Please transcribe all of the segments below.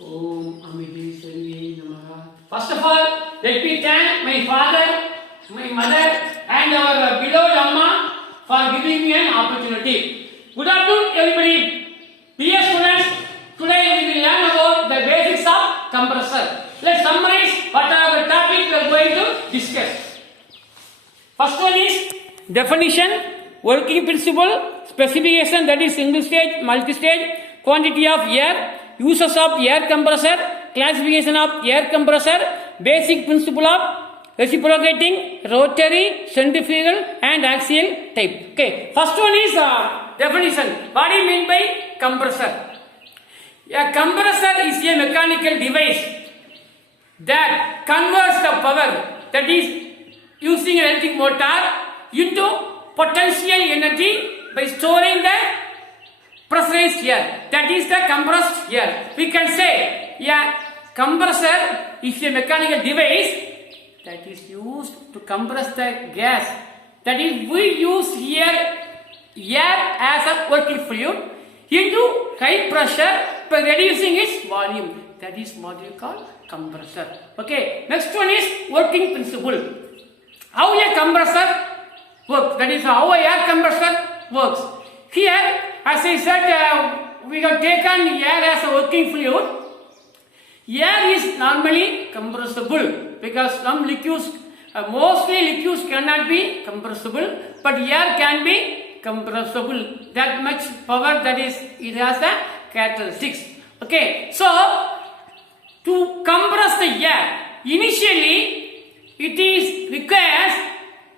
Om Amideshwariyai Namaha. First of all, let me thank my father, my mother, and our beloved Amma for giving me an opportunity. Good afternoon, everybody. Dear students, today we will learn about the basics of compressor. Let's summarize what are the topic we are going to discuss. First one is definition, working principle, specification, that is single stage, multi-stage, quantity of air, uses of air compressor, classification of air compressor, basic principle of reciprocating, rotary, centrifugal and axial type. Okay, first one is definition. What do you mean by compressor? A compressor is a mechanical device that converts the power, that is using an electric motor, into potential energy by storing the pressurized air, that is the compressed air. We can say a compressor is a mechanical device that is used to compress the gas. That is, we use here air as a working fluid into high pressure by reducing its volume. That is what you call compressor. Okay, next one is working principle. How a compressor works, that is how a air compressor works. Here, as I said, we have taken air as a working fluid. Air is normally compressible because some liquids, mostly liquids cannot be compressible, but air can be compressible. That much power, that is, it has a characteristics. Okay, so to compress the air, initially it is requires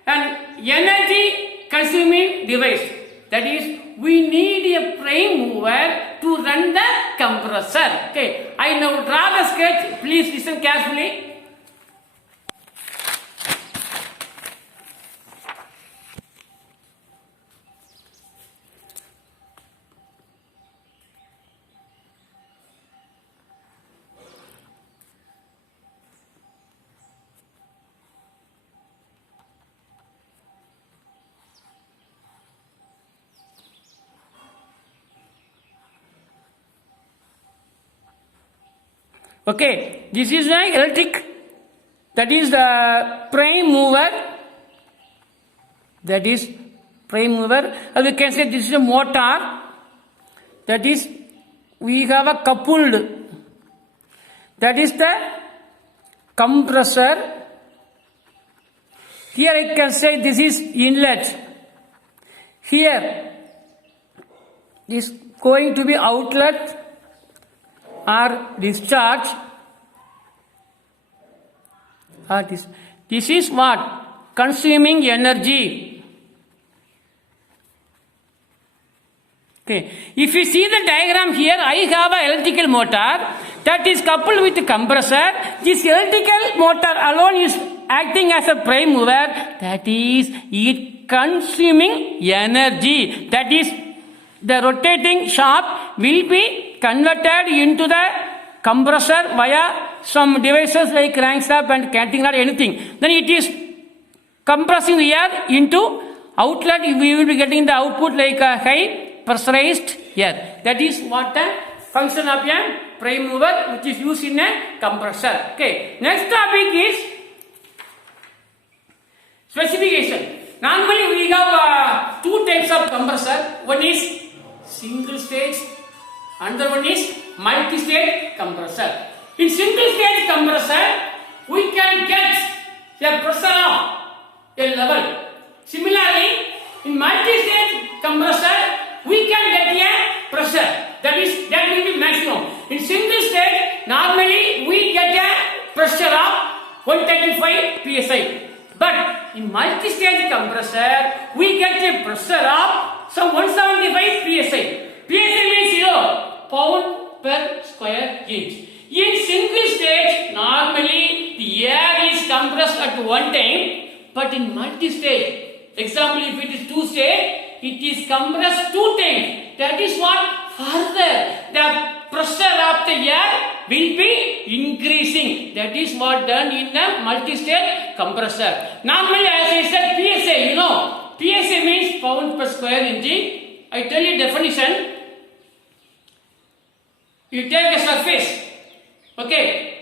an energy consuming device. That is, we need a prime mover to run the compressor. Okay, I now draw the sketch. Please listen carefully. Okay, this is the electric, that is the prime mover, that is prime mover, or we can say this is a motor, that is we have a coupled, that is the compressor. Here I can say this is inlet, here is going to be outlet or discharge, or this is what? Consuming energy. Okay, if you see the diagram here, I have an electrical motor that is coupled with the compressor. This electrical motor alone is acting as a prime mover, that is, it consuming energy. That is, the rotating shaft will be converted into the compressor via some devices like crankshaft and canting rod, anything. Then it is compressing the air into outlet. We will be getting the output like a high pressurized air. That is what the function of a prime mover which is used in a compressor. Okay. Next topic is specification. Normally we have two types of compressor. One is single stage, another one is multi-stage compressor. In single stage compressor, we can get a pressure of a level. Similarly, in multi-stage compressor, we can get a pressure. That will be maximum. In single stage, normally we get a pressure of 135 psi. But in multi-stage compressor, we get a pressure of some 175 psi. PSI means pound per square inch. In single stage, normally the air is compressed at one time, but in multi-stage, example, if it is two stage, it is compressed two times. That is what? Further, the pressure of the air will be increasing. That is what done in the multi-stage compressor. Normally, as I said, PSI, PSI means pound per square inch. I tell you definition. You take a surface. Okay,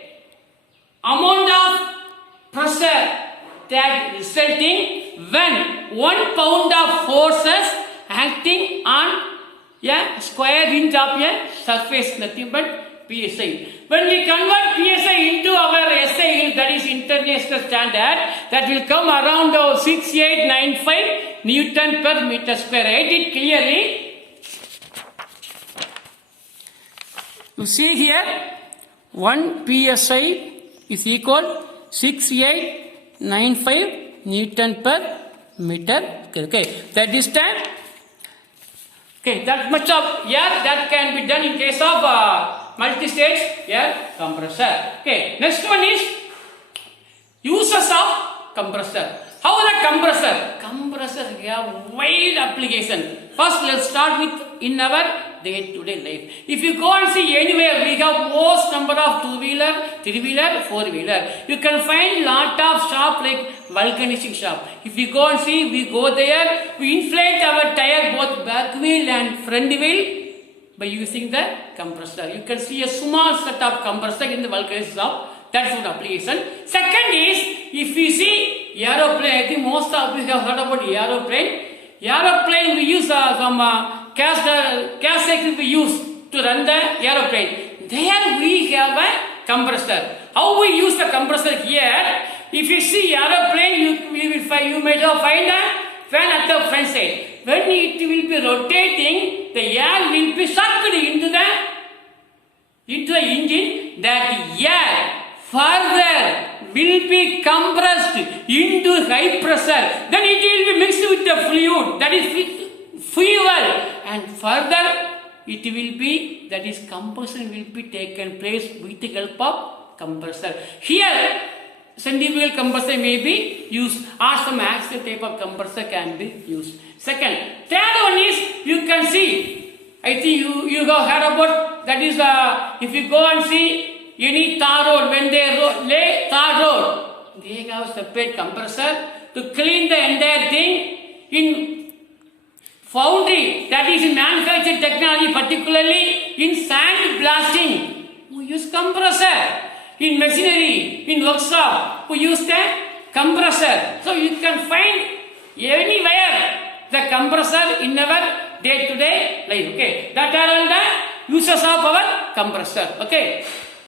amount of pressure that resulting when 1 pound of forces acting on a square inch of a surface, nothing but PSI. When we convert PSI into our SI, that is international standard, that will come around 6895 Newton per meter square. Write it clearly. You see here, 1 PSI is equal 6895 Newton per meter. Okay, that is time. Okay, that much of air that can be done in case of multi-stage air compressor. Okay, next one is uses of compressor. How the compressor? Compressor have wide application. First, let's start with in our day-to-day life. If you go and see anywhere, we have most number of two-wheeler, three-wheeler, four-wheeler. You can find lot of shop like vulcanizing shop. If you go and see, we go there, we inflate our tire both back wheel and front wheel by using the compressor. You can see a small set of compressor in the vulcanizing shop. That's one application. Second is, if you see aeroplane, I think most of you have heard about aeroplane. Aeroplane we use some gas cycle we use to run the aeroplane. There we have a compressor. How we use the compressor here? If you see aeroplane, you might have find a fan at the front side. When it will be rotating, the air will be sucked into the engine. That air further will be compressed into high pressure. Then it will be mixed with the fluid, that is fuel, and further it will be, that is combustion will be taken place with the help of compressor. Here centrifugal compressor may be used, or some axial type of compressor can be used. Second, third one is, you can see, I think you have heard about, that is if you go and see any tar road, when they lay tar road, they have separate compressor to clean the entire thing. In foundry, that is in manufacturing technology, particularly in sand blasting, we use compressor. In machinery, in workshop, we use the compressor. So you can find anywhere the compressor in our day-to-day life. Okay, that are all the uses of our compressor. Okay.